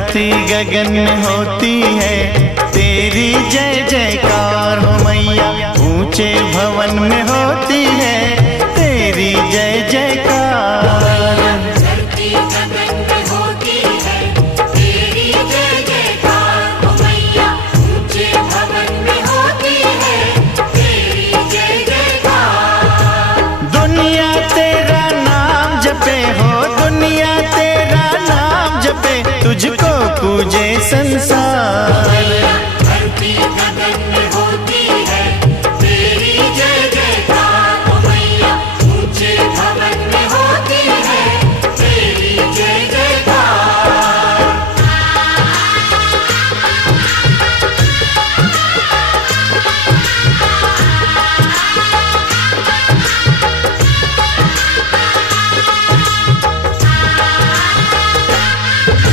धरती गगन में होती है तेरी जय जयकार हो मैया। ऊंचे भवन में होती है तेरी जय जयकार। धरती गगन में होती है तेरी जय जयकार हो मैया। ऊंचे भवन में होती है तेरी जय जयकार। दुनिया तेरा नाम जपे हो, दुनिया तेरा नाम जपे, तुझको पूजे संसार।